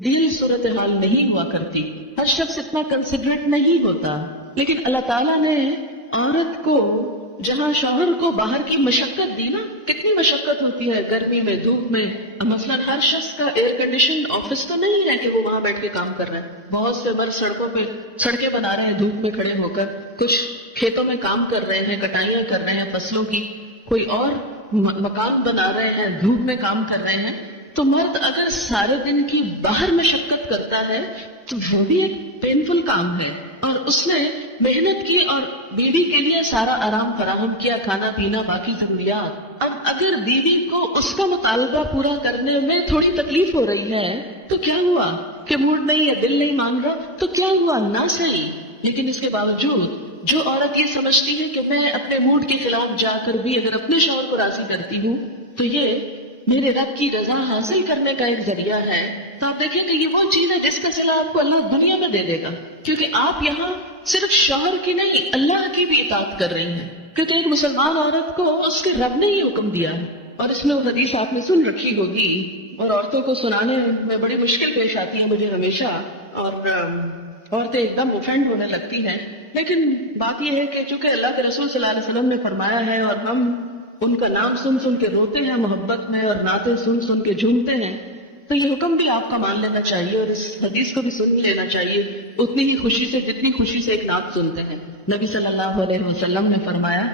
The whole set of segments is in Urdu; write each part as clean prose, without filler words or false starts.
دل صورتحال نہیں ہوا کرتی، ہر شخص اتنا کنسیڈریٹ نہیں ہوتا، لیکن اللہ تعالیٰ نے عورت کو جہاں شوہر کو باہر کی مشقت دی نا، کتنی مشقت ہوتی ہے گرمی میں، دھوپ میں، مثلا ہر شخص کا ایئر کنڈیشن آفس تو نہیں ہے کہ وہ وہاں بیٹھ کے کام کر رہے ہیں، بہت سے مرد سڑکوں پہ سڑکیں بنا رہے ہیں دھوپ میں کھڑے ہو کر، کچھ کھیتوں میں کام کر رہے ہیں، کٹائیاں کر رہے ہیں فصلوں کی، کوئی اور مکان بنا رہے ہیں، دھوپ میں کام کر رہے ہیں. تو مرد اگر سارے دن کی باہر مشقت کرتا ہے تو وہ بھی ایک پینفل کام ہے، اور اس نے محنت کی اور بیوی کے لیے سارا آرام فراہم کیا، کھانا پینا باقی ضروریات. اب اگر بیوی کو اس کا مطالبہ پورا کرنے میں تھوڑی تکلیف ہو رہی ہے تو کیا ہوا کہ موڈ نہیں ہے، دل نہیں مان رہا، تو کیا ہوا، نہ صحیح. لیکن اس کے باوجود جو عورت یہ سمجھتی ہے کہ میں اپنے موڈ کے خلاف جا کر بھی اگر اپنے شوہر کو راضی کرتی ہوں تو یہ میرے رب کی رضا حاصل کرنے کا ایک ذریعہ ہے، تو آپ دیکھیں کہ یہ وہ چیز ہے جس کا صلہ آپ کو اللہ دنیا میں دے دے گا، کیونکہ آپ یہاں صرف شوہر کی نہیں اللہ کی بھی اطاعت کر رہی ہیں، کیونکہ ایک مسلمان عورت کو اس کے رب نے ہی حکم دیا ہے. اور اس میں وہ حدیث آپ نے سن رکھی ہوگی، اور عورتوں کو سنانے میں بڑی مشکل پیش آتی ہے مجھے ہمیشہ، اور عورتیں ایک دم اوفینڈ ہونے لگتی ہیں. لیکن بات یہ ہے کہ چونکہ اللہ کے رسول صلی اللہ علیہ وسلم نے فرمایا ہے اور ہم ان کا نام سن سن کے روتے ہیں محبت میں اور نعتیں سن سن کے جھومتے ہیں، تو یہ حکم بھی آپ کا مان لینا چاہیے اور اس حدیث کو بھی سن لینا چاہیے اتنی ہی خوشی سے جتنی خوشی سے ایک نعت سنتے ہیں. نبی صلی اللہ علیہ وسلم نے فرمایا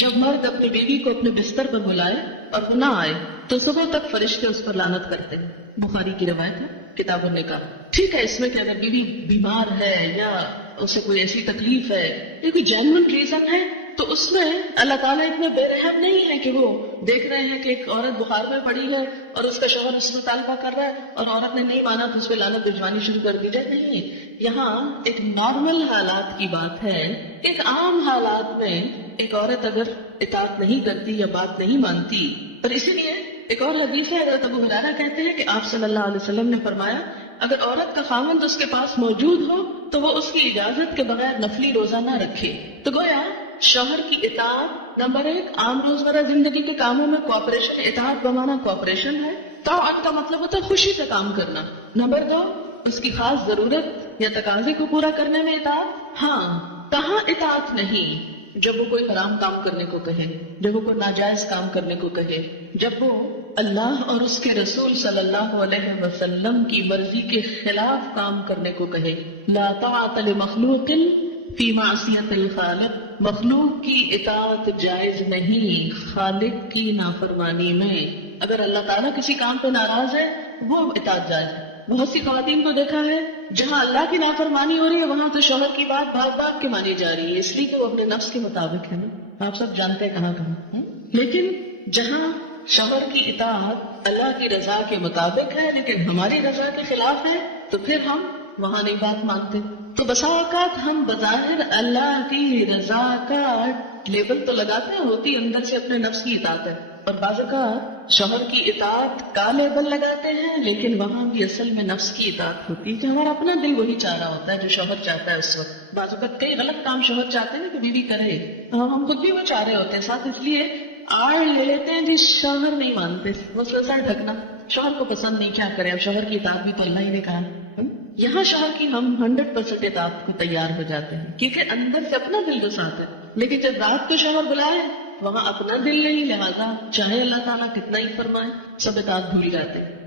جب مرد اپنی بیوی کو اپنے بستر پر بلائے اور وہ نہ آئے تو صبح تک فرشتے اس پر لعنت کرتے ہیں. بخاری کی روایت ہے، کتاب النکاح. ٹھیک ہے، اس میں کہ اگر بیوی بیمار ہے یا اسے کوئی ایسی تکلیف ہے یا کوئی جینوئن ریزن ہے تو اس میں اللہ تعالیٰ اتنے بے رحم نہیں ہے کہ وہ دیکھ رہے ہیں کہ ایک عورت بخار میں پڑی ہے اور اس کا شوہر اس میں مطالبہ کر رہا ہے اور عورت نے نہیں مانا تو اس پہ لعنت بھجوانی شروع کر دی جائے. نہیں، یہاں ایک نارمل حالات کی بات ہے، ایک عام حالات میں ایک عورت اگر اطاعت نہیں کرتی یا بات نہیں مانتی. اور اسی لیے ایک اور حدیث ہے، حضرت ابو ہریرہ کہتے ہیں کہ آپ صلی اللہ علیہ وسلم نے فرمایا اگر عورت کا خاوند اس کے پاس موجود ہو تو وہ اس کی اجازت کے بغیر نفلی روزہ نہ رکھے. تو گویا شوہر کی اطاعت نمبر 1 عام روزمرہ زندگی کے کاموں میں کوآپریشن، اطاعت بمانا کوآپریشن ہے. طاعت کا مطلب ہوتا ہے خوشی سے کام کرنا. نمبر 2 اس کی خاص ضرورت یا تقاضے کو پورا کرنے میں اطاعت. ہاں، کہاں اطاعت نہیں؟ جب وہ کوئی حرام کام کرنے کو کہے، جب وہ کوئی ناجائز کام کرنے کو کہے، جب وہ اللہ اور اس کے رسول صلی اللہ علیہ وسلم کی مرضی کے خلاف کام کرنے کو کہے. لا طاعت لمخلوق فی معصیت الخالق. مخلوق کی اطاعت جائز نہیں خالق کی نافرمانی میں. اگر اللہ تعالیٰ کسی کام پہ ناراض ہے وہ اطاعت جائز ہے. بہت سی خواتین کو دیکھا ہے جہاں اللہ کی نافرمانی ہو رہی ہے وہاں تو شوہر کی بات بھاگ بھاگ کے مانی جا رہی ہے، اس لیے کہ وہ اپنے نفس کے مطابق ہے نا، آپ سب جانتے ہیں کہاں کہاں. لیکن جہاں شوہر کی اطاعت اللہ کی رضا کے مطابق ہے لیکن ہماری رضا کے خلاف ہے تو پھر ہم وہاں نہیں بات مانتے. تو بسا اوقات ہم بظاہر اللہ کی رضا کا لیبل تو لگاتے ہیں، ہوتی اندر سے اپنے نفس کی اطاعت ہے، اور بعض اوقات شوہر کی اطاعت کا لیبل لگاتے ہیں لیکن وہاں بھی اصل میں نفس کی اطاعت ہوتی ہے کہ ہمارا اپنا دل وہی چاہ رہا ہوتا ہے جو شوہر چاہتا ہے اس وقت. بعض اوقات کئی غلط کام شوہر چاہتے ہیں کہ بیوی کرے، ہم خود بھی وہ چاہ رہے ہوتے ہیں ساتھ، اس لیے آڑ لے لیتے ہیں جس شوہر نہیں مانتے، مسلسل ڈھکنا. شوہر کو پسند نہیں، کیا کرے، اب شوہر کی اطاعت بھی تو اللہ ہی نے کہا. یہاں شوہر کی ہم 100% اطاعت کو تیار ہو جاتے ہیں کیونکہ اندر سے اپنا دل جو ساتھ ہے. لیکن جب رات کو شوہر بلائے وہاں اپنا دل نہیں، لہذا چاہے اللہ تعالیٰ کتنا ہی فرمائے سب اطاعت بھول جاتے ہیں.